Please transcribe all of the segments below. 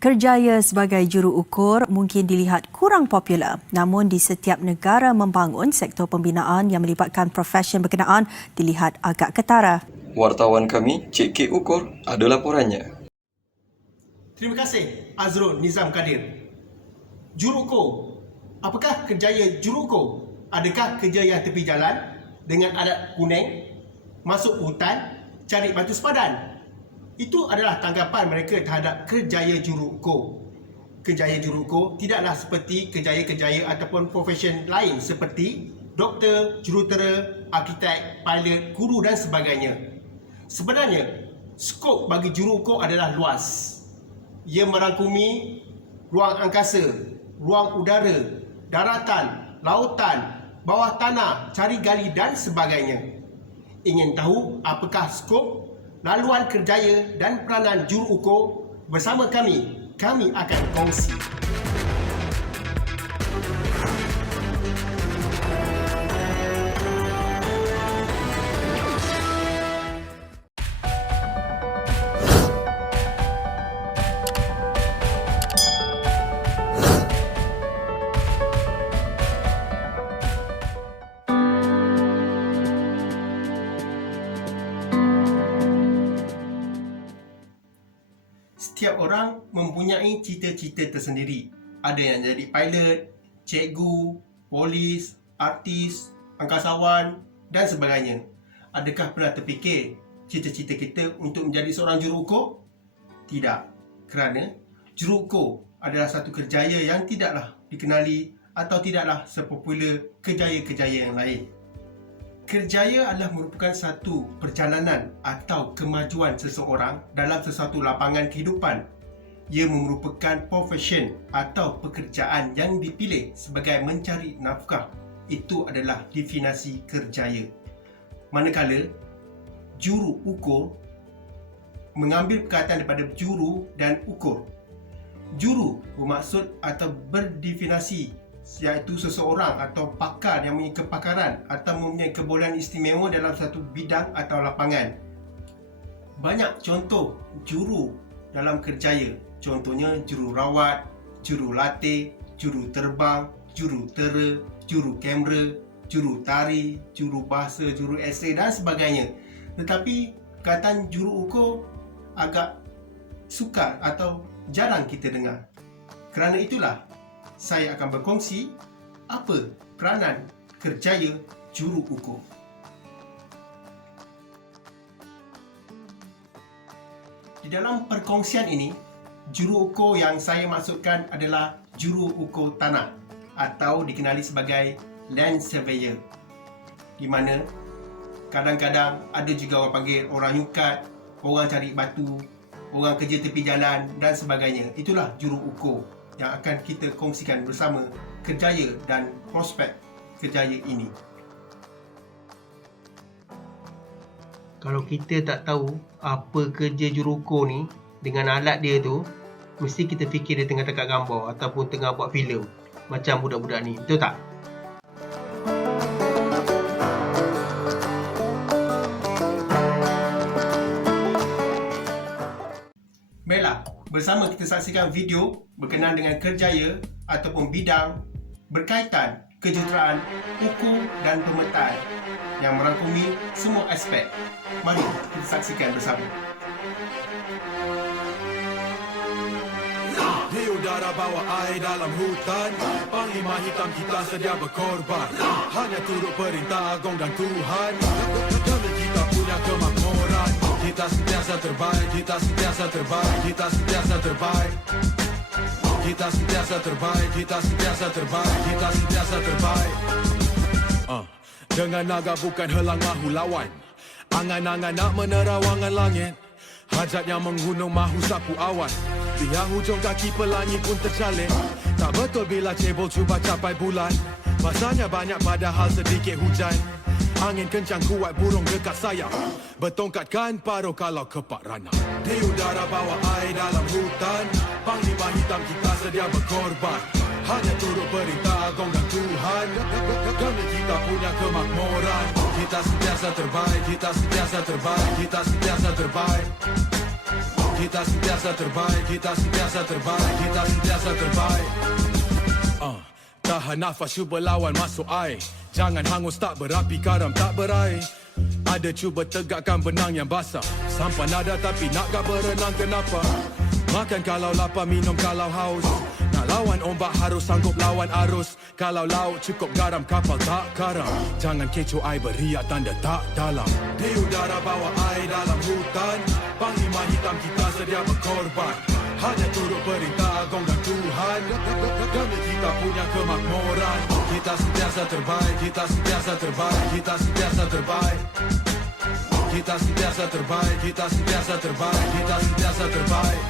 Kerjaya sebagai juru ukur mungkin dilihat kurang popular, namun di setiap negara membangun, sektor pembinaan yang melibatkan profesion berkenaan dilihat agak ketara. Wartawan kami, Cik K Ukur, ada laporannya. Terima kasih, Azrul Nizam Kadir. Juruko, apakah kerjaya juruko? Adakah kerja yang tepi jalan dengan alat kuning, masuk hutan, cari batu sepadan? Itu adalah tanggapan mereka terhadap kerjaya juruko. Kerjaya juruko tidaklah seperti kerjaya-kerjaya ataupun profesion lain seperti doktor, jurutera, arkitek, pilot, guru dan sebagainya. Sebenarnya, skop bagi juruko adalah luas. Ia merangkumi ruang angkasa, ruang udara, daratan, lautan, bawah tanah, cari gali dan sebagainya. Ingin tahu apakah skop, laluan kerjaya dan peranan juru ukur? Bersama kami akan kongsi. Setiap orang mempunyai cita-cita tersendiri. Ada yang jadi pilot, cikgu, polis, artis, angkasawan dan sebagainya. Adakah pernah terfikir cita-cita kita untuk menjadi seorang juru ukur? Tidak, kerana juru ukur adalah satu kerjaya yang tidaklah dikenali atau tidaklah sepopular kerjaya-kerjaya yang lain. Kerjaya adalah merupakan satu perjalanan atau kemajuan seseorang dalam sesuatu lapangan kehidupan. Ia merupakan profesion atau pekerjaan yang dipilih sebagai mencari nafkah. Itu adalah definisi kerjaya. Manakala, juru ukur mengambil perkataan daripada juru dan ukur. Juru bermaksud atau berdefinisi iaitu seseorang atau pakar yang mempunyai kepakaran atau mempunyai kebolehan istimewa dalam satu bidang atau lapangan. Banyak contoh juru dalam kerjaya. Contohnya juru rawat, juru latih, juru terbang, juru tera, juru kamera, juru tari, juru bahasa, juru esei dan sebagainya. Tetapi perkataan juru ukur agak sukar atau jarang kita dengar. Kerana itulah saya akan berkongsi apa peranan kerjaya juru ukur. Di dalam perkongsian ini, juru ukur yang saya maksudkan adalah juru ukur tanah atau dikenali sebagai land surveyor, di mana kadang-kadang ada juga orang panggil orang nyukat, orang cari batu, orang kerja tepi jalan dan sebagainya. Itulah juru ukur yang akan kita kongsikan bersama kerjaya dan prospek kerjaya ini. Kalau kita tak tahu apa kerja juruko ni dengan alat dia tu, mesti kita fikir dia tengah tangkap gambar ataupun tengah buat filem macam budak-budak ni, betul tak? Baiklah, bersama kita saksikan video berkenaan dengan kerjaya ataupun bidang berkaitan kejuruteraan, ukur dan pemetaan yang merangkumi semua aspek. Mari kita saksikan bersama. Di udara bawah air dalam hutan, Panglima hitam kita sedia berkorban. Hanya turut perintah Agong dan Tuhan, demi kita punya kemakmuran. Kita sentiasa terbaik, kita sentiasa terbaik, kita sentiasa terbaik. Kita sentiasa terbaik, kita sentiasa terbaik, kita sentiasa terbaik. Dengan naga bukan helang mahu lawan, angan-angan nak menerawangan langit. Hajatnya menggunung mahu sapu awan, tiang hujung kaki pelangi pun tercalik. Tak betul bila cebol cuba capai bulan, masanya banyak padahal sedikit hujan. Angin kencang kuat burung dekat sayap, bertongkatkan paruh kalau kepak ranah. Di udara bawah air dalam hutan, Panglima hitam kita sedia berkorban. Hanya turut perintah Agong dan Tuhan, demi kita punya kemakmuran. Kita sentiasa terbaik, kita sentiasa terbaik, kita sentiasa terbaik. Kita sentiasa terbaik, kita sentiasa terbaik, kita sentiasa terbaik. Tahan nafas, cuba lawan masuk air. Jangan hangus, tak berapi, karam tak berair. Ada cuba tegakkan benang yang basah. Sampan ada tapi nak gak berenang, kenapa? Makan kalau lapar, minum kalau haus. Nak lawan ombak harus sanggup lawan arus. Kalau laut cukup garam, kapal tak karam. Jangan kecoh air beriak tanda tak dalam. Di udara bawa air dalam hutan. Panglima hitam kita sedia berkorban. Hanya turut perintah agong dan Tuhan. Demi kita punya kemakmuran. Kita sentiasa terbaik, kita sentiasa terbaik, kita sentiasa terbaik. Kita sentiasa terbaik, kita sentiasa terbaik, kita sentiasa terbaik.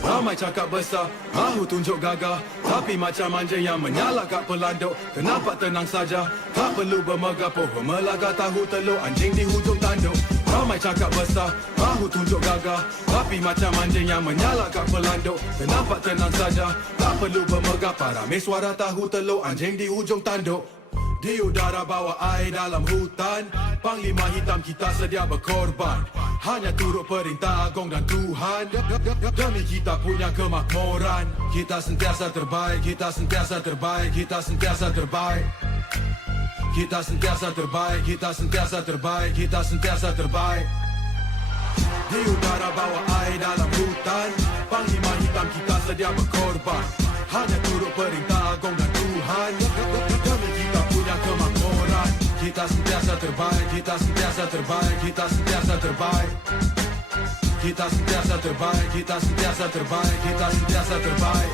Ramai cakap besar, mahu tunjuk gagah. Tapi macam anjing yang menyala kat pelanduk. Kenapa tenang saja, tak perlu bermegah. Pohon melaga tahu telur, anjing di hujung tanduk. Ramai cakap besar, mahu tunjuk gagah. Tapi macam anjing yang menyala kat pelanduk. Kenapa tenang saja, tak perlu bermegah. Paramai suara tahu telur, anjing di hujung tanduk. Di udara bawa air dalam hutan. Panglima hitam kita sedia berkorban. Hanya turut perintah agong dan Tuhan. Demi kita punya kemakmuran. Kita sentiasa terbaik, kita sentiasa terbaik, kita sentiasa terbaik. Kita sentiasa terbaik, kita sentiasa terbaik, kita sentiasa terbaik. Di udara bawa air dalam hutan. Panglima hitam kita sedia berkorban. Hanya turut perintah agong dan Tuhan. Demi kita punya kemakmuran. Kita sentiasa terbaik, kita sentiasa terbaik, kita sentiasa terbaik. Kita sentiasa terbaik, kita sentiasa terbaik, kita sentiasa terbaik.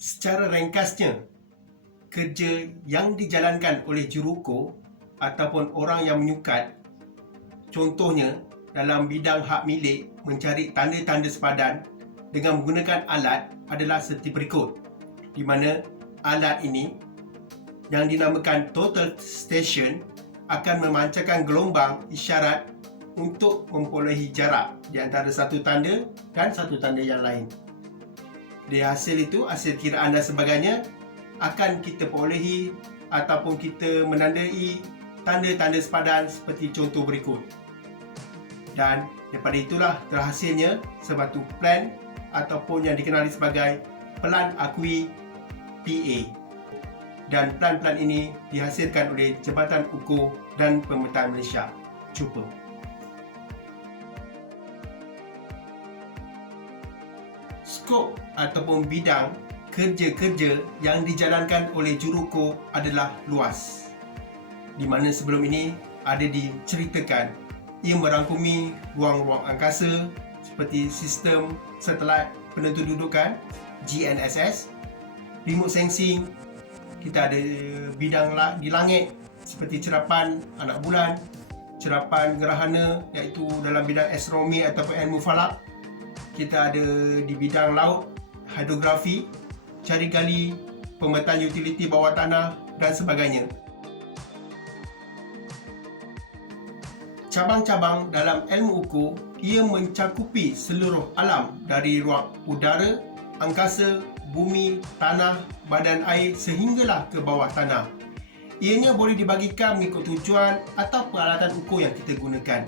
Secara ringkasnya, kerja yang dijalankan oleh juruko ataupun orang yang menyukat, contohnya dalam bidang hak milik mencari tanda-tanda sepadan dengan menggunakan alat adalah seperti berikut, di mana alat ini yang dinamakan total station akan memancarkan gelombang isyarat untuk memperolehi jarak di antara satu tanda dan satu tanda yang lain. Dari hasil itu, hasil kiraan dan sebagainya akan kita perolehi ataupun kita menandai tanda-tanda sepadan seperti contoh berikut. Dan daripada itulah terhasilnya sebatu plan ataupun yang dikenali sebagai Pelan Akui PA. Dan plan-plan ini dihasilkan oleh Jabatan Ukur dan Pemetaan Malaysia. Cuba. Skop ataupun bidang kerja-kerja yang dijalankan oleh juruko adalah luas. Di mana sebelum ini ada diceritakan ia merangkumi ruang-ruang angkasa seperti sistem satelit penentu dudukan GNSS, remote sensing, kita ada bidang di langit seperti cerapan anak bulan, cerapan gerhana iaitu dalam bidang astronomi ataupun ilmu falak. Kita ada di bidang laut, hidrografi, cari gali, pemetaan utiliti bawah tanah dan sebagainya. Cabang-cabang dalam ilmu ukur, ia mencakupi seluruh alam dari ruang udara, angkasa, bumi, tanah, badan air sehinggalah ke bawah tanah. Ianya boleh dibagikan mengikut tujuan atau peralatan ukur yang kita gunakan.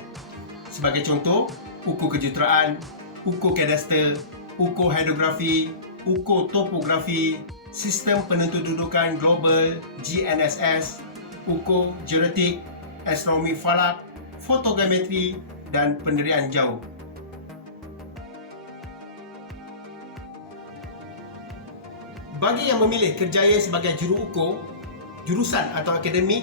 Sebagai contoh, ukur kejuruteraan, ukur kadaster, ukur hidrografi, ukur topografi, sistem penentu dudukan global, GNSS, ukur geodetik, astronomi falak, fotogrametri dan penderian jauh. Bagi yang memilih kerjaya sebagai juru ukur, jurusan atau akademik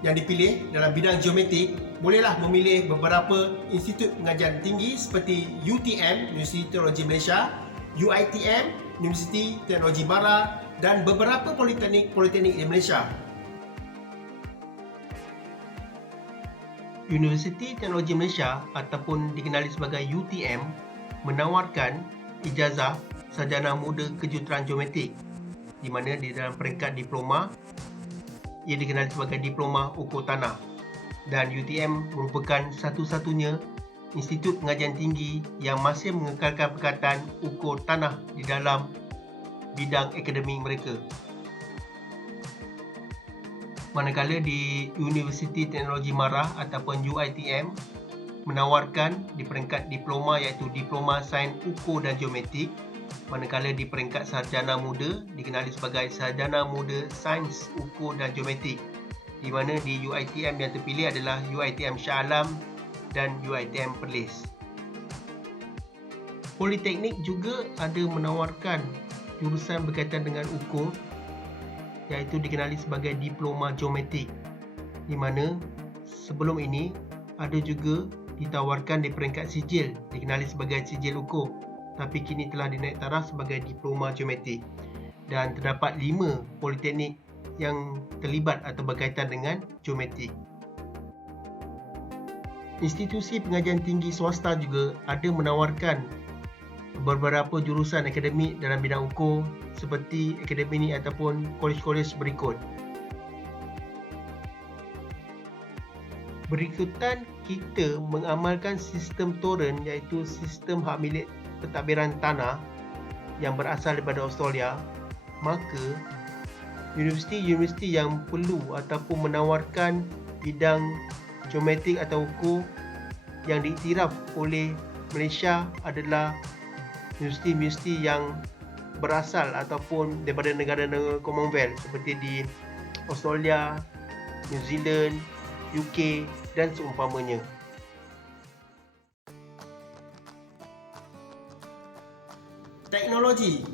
yang dipilih dalam bidang geometrik bolehlah memilih beberapa institut pengajian tinggi seperti UTM, Universiti Teknologi Malaysia, UiTM, Universiti Teknologi Barat dan beberapa politeknik di Malaysia. Universiti Teknologi Malaysia ataupun dikenali sebagai UTM menawarkan ijazah sarjana muda kejuruteraan geometrik di mana di dalam peringkat diploma ia dikenali sebagai diploma ukur tanah, dan UTM merupakan satu-satunya institut pengajian tinggi yang masih mengekalkan perkataan ukur tanah di dalam bidang akademik mereka. Manakala di Universiti Teknologi Marah ataupun UiTM menawarkan di peringkat diploma iaitu Diploma Sains Ukur dan Geometrik, manakala di peringkat sarjana muda dikenali sebagai Sarjana Muda Sains Ukur dan Geometrik, di mana di UiTM yang terpilih adalah UiTM Shah Alam dan UiTM Perlis. Politeknik juga ada menawarkan jurusan berkaitan dengan ukur iaitu dikenali sebagai Diploma Geometrik, di mana sebelum ini ada juga ditawarkan di peringkat sijil dikenali sebagai sijil ukur, tapi kini telah dinaik taraf sebagai Diploma Geometrik, dan terdapat 5 politeknik yang terlibat atau berkaitan dengan geometrik. Institusi pengajian tinggi swasta juga ada menawarkan beberapa jurusan akademik dalam bidang ukur seperti akademik ataupun kolej-kolej berikut. Berikutan kita mengamalkan sistem Torrent iaitu sistem hak milik pentadbiran tanah yang berasal daripada Australia, maka universiti-universiti yang perlu ataupun menawarkan bidang geometrik atau ukur yang diiktiraf oleh Malaysia adalah universiti-universiti yang berasal ataupun daripada negara-negara Commonwealth seperti di Australia, New Zealand, UK dan seumpamanya. Teknologi,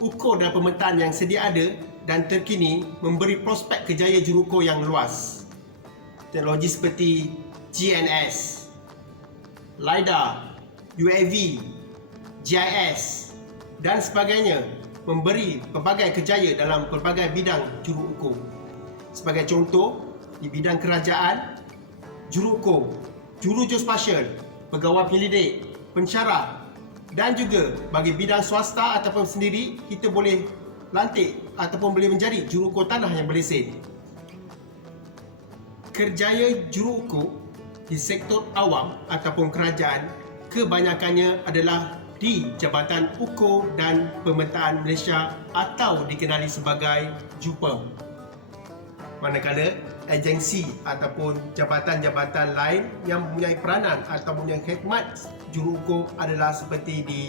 ukur dan pemetaan yang sedia ada dan terkini memberi prospek kerjaya jurukur yang luas. Teknologi seperti GNS, LiDAR, UAV, GIS dan sebagainya memberi pelbagai kerjaya dalam pelbagai bidang juru ukur. Sebagai contoh, di bidang kerajaan, juru ukur, juru geospasial, pegawai penyelidik, pensyarah, dan juga bagi bidang swasta ataupun sendiri, kita boleh lantik ataupun boleh menjadi juru ukur tanah yang berlesen. Kerjaya juru ukur di sektor awam ataupun kerajaan kebanyakannya adalah di Jabatan Ukur dan Pemetaan Malaysia atau dikenali sebagai JUPEM. Manakala agensi ataupun jabatan-jabatan lain yang mempunyai peranan atau mempunyai khidmat juru ukur adalah seperti di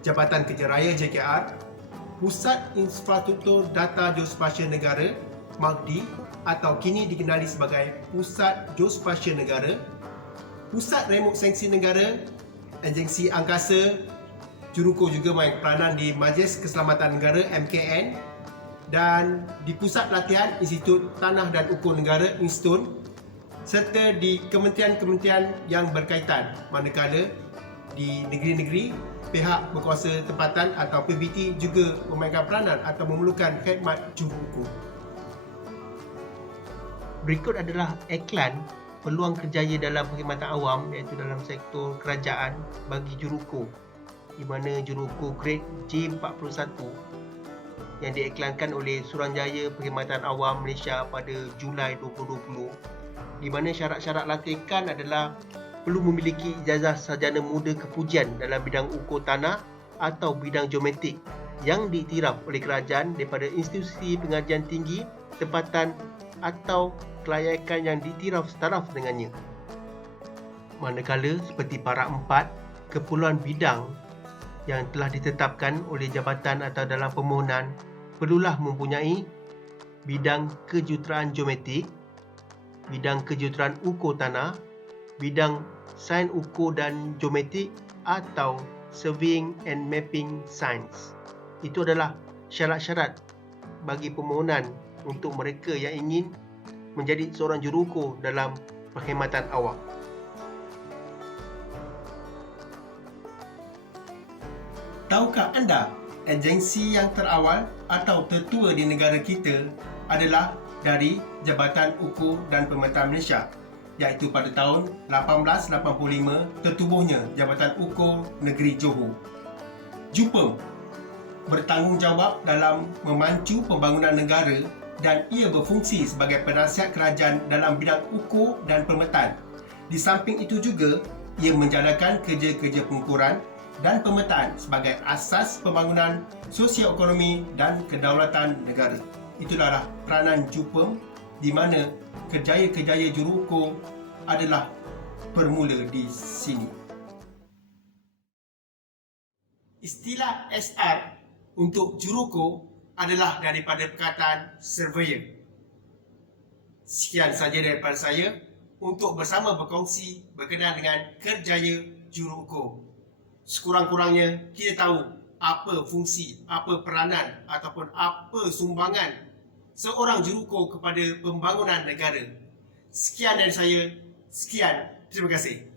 Jabatan Kerja Raya JKR, Pusat Infrastruktur Data Geospasial Negara MAGDI atau kini dikenali sebagai Pusat Geospasial Negara, Pusat Remot Sensing Negara, Agensi Angkasa. Jurukur juga main peranan di Majlis Keselamatan Negara MKN dan di Pusat Latihan Institut Tanah dan Ukur Negara INSTUN serta di kementerian-kementerian yang berkaitan, manakala di negeri-negeri pihak berkuasa tempatan atau PBT juga memainkan peranan atau memerlukan khidmat juru ukur. Berikut adalah iklan peluang kerjaya dalam perkhidmatan awam iaitu dalam sektor kerajaan bagi juru ukur, di mana juru ukur grade J41 yang diiklankan oleh Suruhanjaya Perkhidmatan Awam Malaysia pada Julai 2020, di mana syarat-syarat latihan adalah perlu memiliki ijazah sarjana muda kepujian dalam bidang ukur tanah atau bidang geometrik yang diiktiraf oleh kerajaan daripada institusi pengajian tinggi, tempatan atau kelayakan yang diiktiraf setaraf dengannya. Manakala seperti para 4 keperluan bidang yang telah ditetapkan oleh jabatan atau dalam permohonan perlulah mempunyai bidang kejuruteraan geometrik, bidang kejuruteraan ukur tanah, bidang sains ukur dan geometrik atau surveying and mapping science. Itu adalah syarat-syarat bagi permohonan untuk mereka yang ingin menjadi seorang juru ukur dalam perkhidmatan awam. Tahukah anda, agensi yang terawal atau tertua di negara kita adalah dari Jabatan Ukur dan Pemetaan Malaysia, iaitu pada tahun 1885 tertubuhnya Jabatan Ukur Negeri Johor. JUPEM bertanggungjawab dalam memancu pembangunan negara dan ia berfungsi sebagai penasihat kerajaan dalam bidang ukur dan pemetaan. Di samping itu juga, ia menjalankan kerja-kerja pengukuran dan pemetaan sebagai asas pembangunan sosioekonomi dan kedaulatan negara. Itulah peranan JUPEM di mana kerjaya-kerjaya juruko adalah bermula di sini. Istilah SR untuk juruko adalah daripada perkataan surveyor. Sekian saja daripada saya untuk bersama berkongsi berkenaan dengan kerjaya juruko. Sekurang-kurangnya kita tahu apa fungsi, apa peranan ataupun apa sumbangan seorang juruko kepada pembangunan negara. Sekian dari saya. Sekian. Terima kasih.